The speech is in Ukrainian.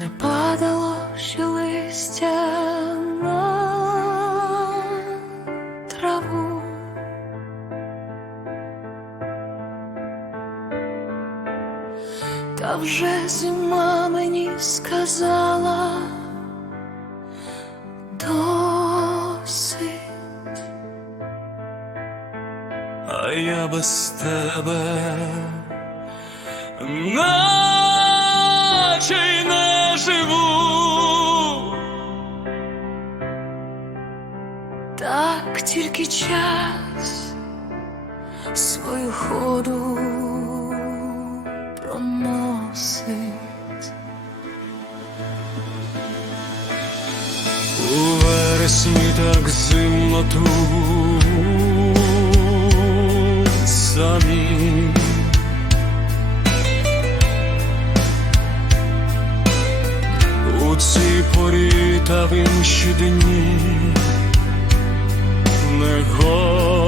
не падало ще листя на траву. Та вже зима мені сказала досить. а я без тебе, наче тільки час свою ходу проносить. У вересні так зимно тут самі. У цій порі та в інші дні не